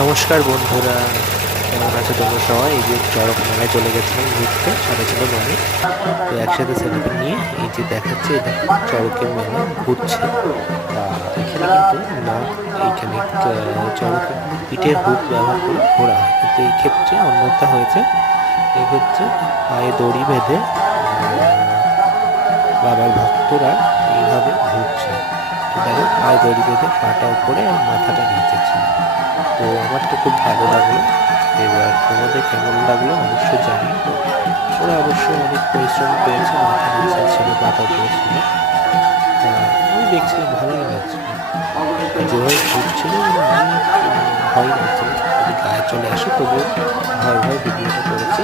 নমস্কার বন্ধুরা, কেমন আছো তোমরা সবাই? এই যে চড়ক মেলায় চলে গেছিলাম ঘুরতে, সাড়ে ছিল মানে। তো একসাথে সেলফি নিয়ে এই যে দেখাচ্ছে, এটা চড়কের মেলা ঘুরছে। এখানে কিন্তু না, এইখানে চড়কের পিঠের হুক ব্যবহার করে ঘোরা হয়, কিন্তু এই ক্ষেত্রে অন্যথা হয়েছে। এক্ষেত্রে পায়ে দড়ি বেঁধে বাবার ভক্তরা এইভাবে ঘুরছে। তো দেখো, পায়ে দড়ি বেঁধে পাটা উপরে আর মাথাটা নিচে ছিল। তো আমার তো খুব ভালো লাগলো। এবার তোমাদের কেমন লাগলো অবশ্যই জানিও। ওরা অবশ্যই অনেক পরিশ্রম করেছে, মাথা নিচে ছিল, পাটা উপরে ছিল। আমি দেখছিলাম, ভালোই লাগছিল। যেভাবে ঘুরছিল আমি ভয় লাগছিল যদি গায়ে চলে আসে, তবুও ভয় ভয় ভিডিওটা করেছি।